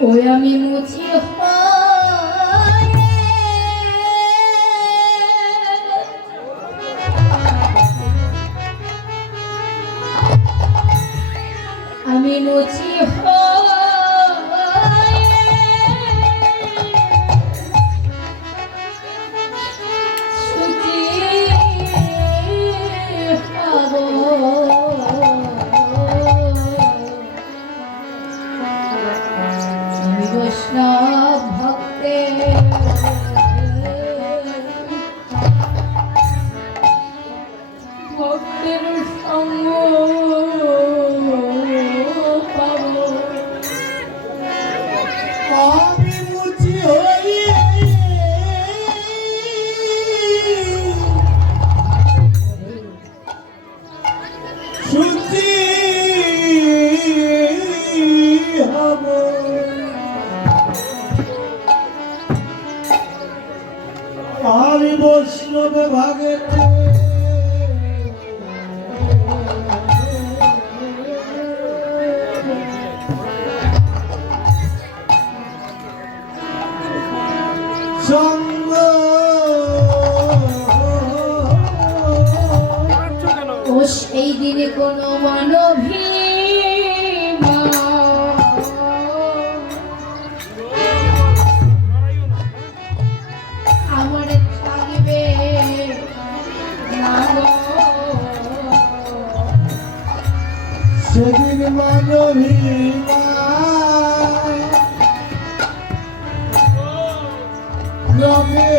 ওই আমি মুছে আমি মুছি হ এই দিনে কোনো মানবী সেদিন মানবী রমে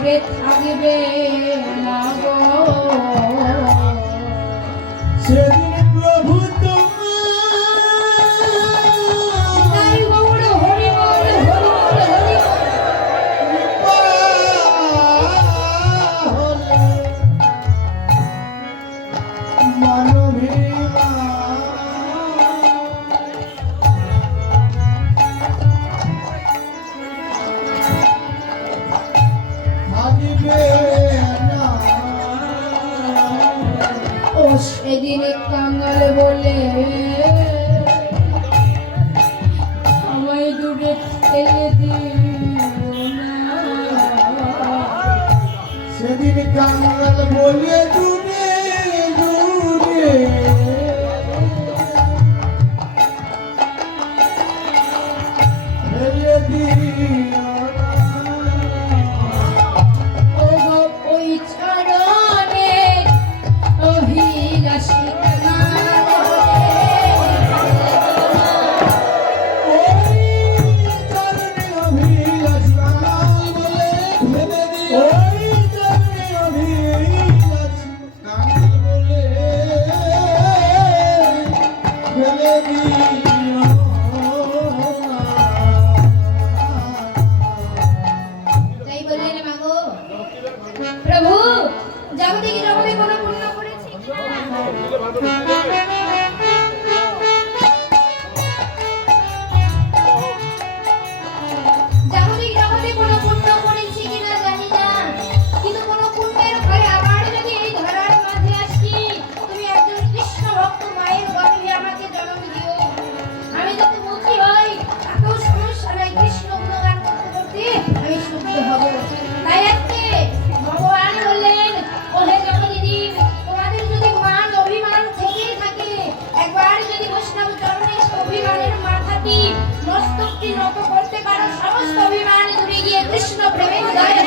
করে থাকবে সেদিন কাঙ্গাল বলে আমায় দূরে ঠেলে সেদিন কাঙ্গাল বলে দূরে দূরে মস্তকটি নত করতে পারো সমস্ত অভিমান ধরে গিয়ে কৃষ্ণ প্রেমে হৃদয়